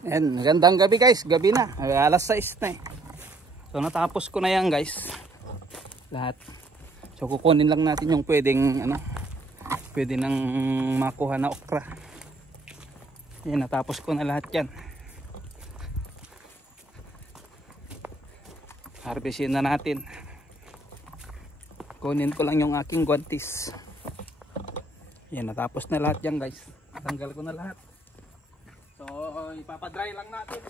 Ayan, magandang gabi guys, gabi na, alas 6 na eh. So natapos ko na yan guys, lahat. So kukunin lang natin yung pwedeng pwede nang makuha na okra. Ayan, natapos ko na lahat yan. Harvestin na natin. Kunin ko lang yung aking guantes. Ayan, natapos na lahat yan guys. Tanggal ko na lahat. So ipapadry lang natin.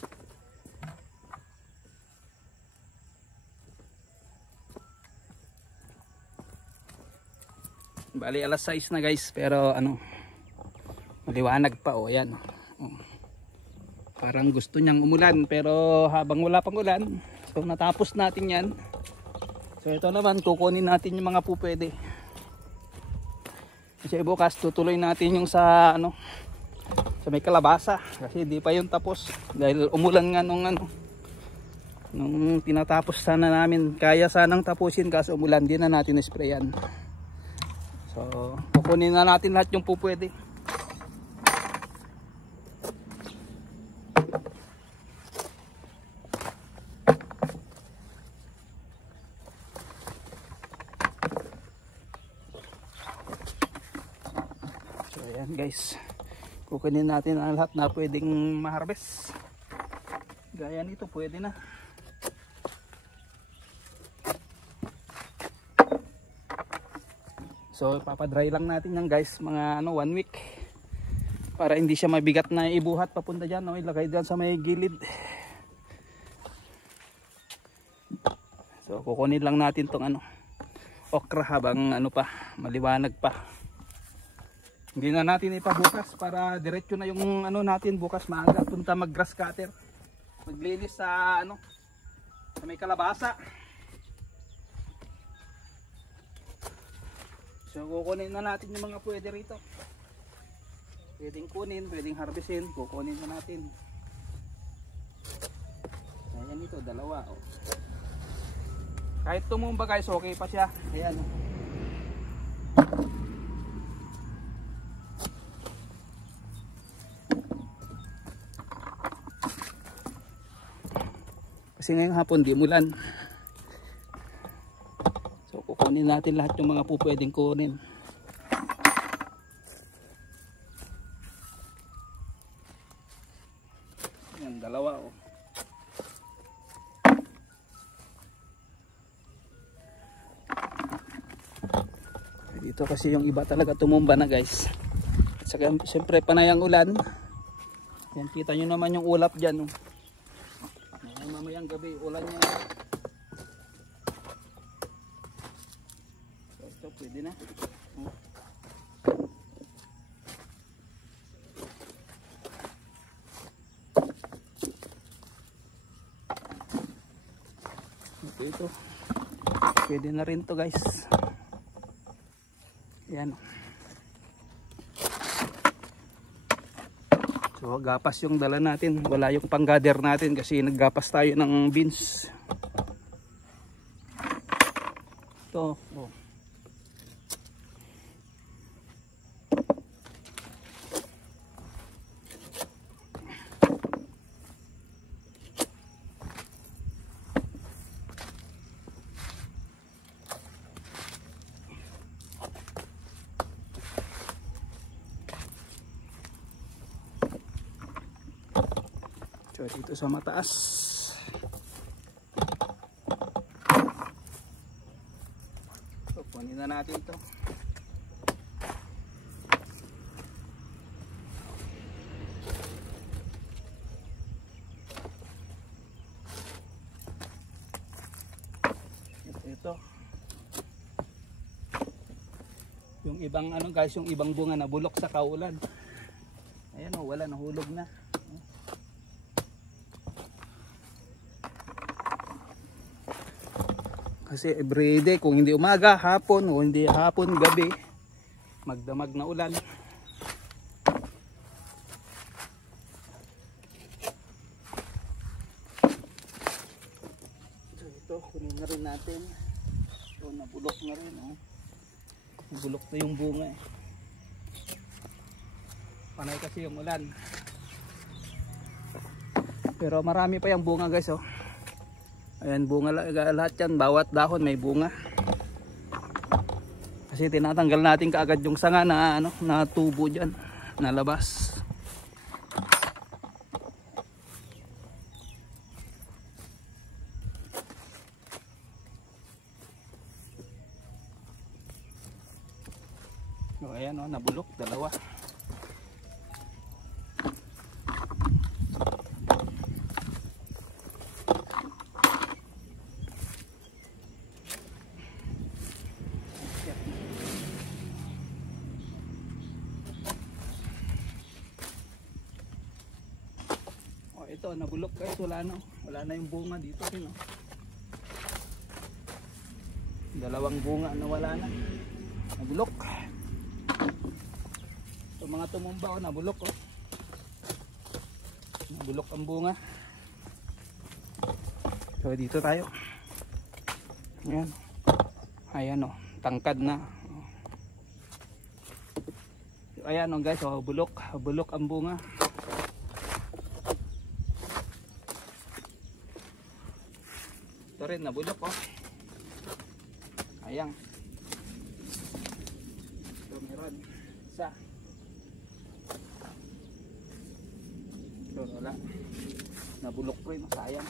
Bali alas 6 na guys, pero maliwanag pa yan. Parang gusto niyang umulan, pero habang wala pang ulan, so natapos natin yan. So ito naman, kukunin natin yung mga pupwede. Kasi bukas tutuloy natin yung sa sa may kalabasa, kasi hindi pa yung tapos dahil umulan nga nung tinatapos sana namin. Kaya sanang tapusin kaso umulan, di na natin sprayan. So kukunin na natin lahat yung pupwede. So ayan guys, kukunin natin ang lahat na pwedeng ma-harvest. Gaya nito, pwede na. So papadry lang natin yan guys, mga 1 week. Para hindi siya mabigat na ibuhat papunta dyan. Ilagay dyan sa may gilid. So kukunin lang natin tong okra habang pa, maliwanag pa. Hindi na natin ipabukas para diretso na yung natin bukas maaga. Punta mag grass cutter. Maglinis sa sa may kalabasa. So kukunin na natin yung mga pwede rito. Pwedeng kunin, pwedeng harvestin, kukunin na natin. Ayan ito, dalawa. Kahit tumumba guys, okay pa siya. Ayan. Kasi ngayong hapon di mulan. So kukunin natin lahat yung mga pupwedeng kunin. Yan, dalawa Dito kasi yung iba talaga tumumba na guys. At saka siyempre panay ang ulan. Yan, kita nyo naman yung ulap dyan. Mamayang gabi ulan niya. So ito pwede na. Ito pwede na rin to guys. Yan. So gapas yung dala natin, wala yung pang-gather natin kasi naggapas tayo ng beans. Ito, So dito sa mataas. So kunin na natin ito. Ito. Yung ibang guys, yung ibang bunga na bulok sa kaulan. Ayan wala, nahulog na. Kasi everyday, kung hindi umaga, hapon, o hindi hapon, gabi, magdamag na ulan. So ito, kunin na rin natin. So nabulok na rin. Nabulok na yung bunga. Panay kasi yung ulan. Pero marami pa yung bunga guys oh. Ayan bunga lahat yan, bawat dahon may bunga. Kasi tinatanggal natin kaagad yung sanga na ano, na tubo diyan, nalabas. So ayan oh, nabulok dalawa. Ito nabulok guys, wala na yung bunga dito rin oh. Dalawang bunga na wala na, nabulok. Ito mga tumumba oh, nabulok oh. Nabulok ang bunga. So dito tayo. Ayan. Ayan oh, tangkad na. Ayan oh guys, oh, bulok ang bunga. Ito rin nabulok oh. Ayan. Ito meron isa. Ito wala. Nabulok po rin, sayang.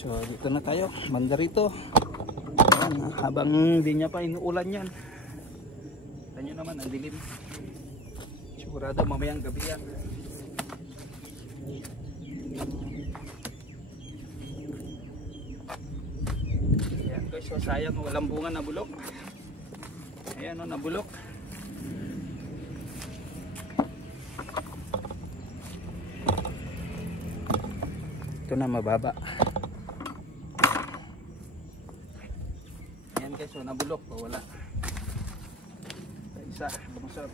So dito na tayo, banda rito. Ayan, habang hindi niya pa inuulan yan. Nyo naman ang dilim. Sigurado mamayang gabi yan. Ayan guys, so sayang walang bunga, nabulok. Ayan o, nabulok. Ito na mababa. Ayan guys, so nabulok o wala. Isa, bumasap.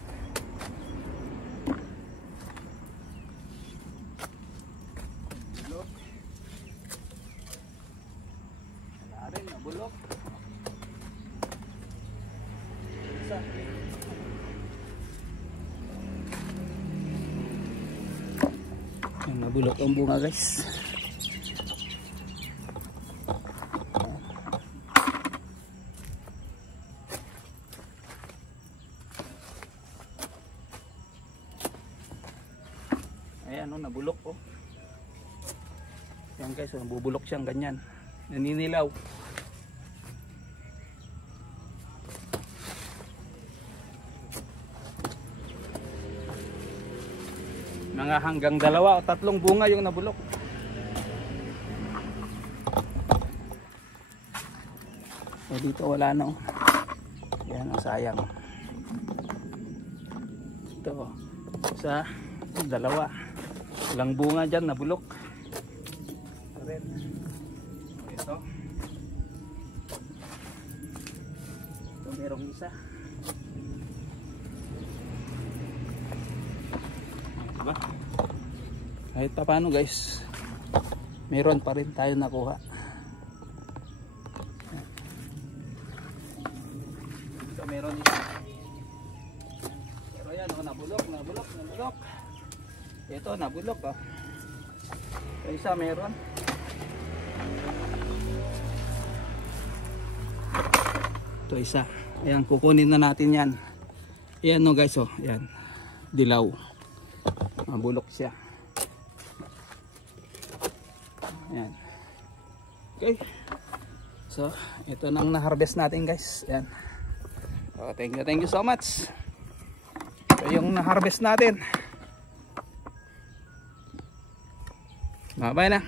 Bulok. Wala rin, nabulok. Isa. Ayan, nabulok ang bunga guys. Ayan o, nabulok o. Ayan guys, nabubulok siyang ganyan. Naninilaw. Mga hanggang 2 o 3 bunga yung nabulok. So dito wala na o. Ayan o, sayang. Ito, isa, 2. Walang bunga dyan, nabulok. Ito. Ito merong isa. Diba? Kahit pa paano guys, meron pa rin tayo nakuha. Ito meron isa. Pero yan, nabulok. Ito nabulok oh. Ito isa meron. Ito isa. Ayan, kukunin na natin yan. Ayan no guys oh. Ayan. Dilaw. Mabulok siya. Ayan. Okay. So, ito nang na-harvest natin guys. Ayan. So, thank you so much. Ito yung na-harvest natin. Bye-bye na.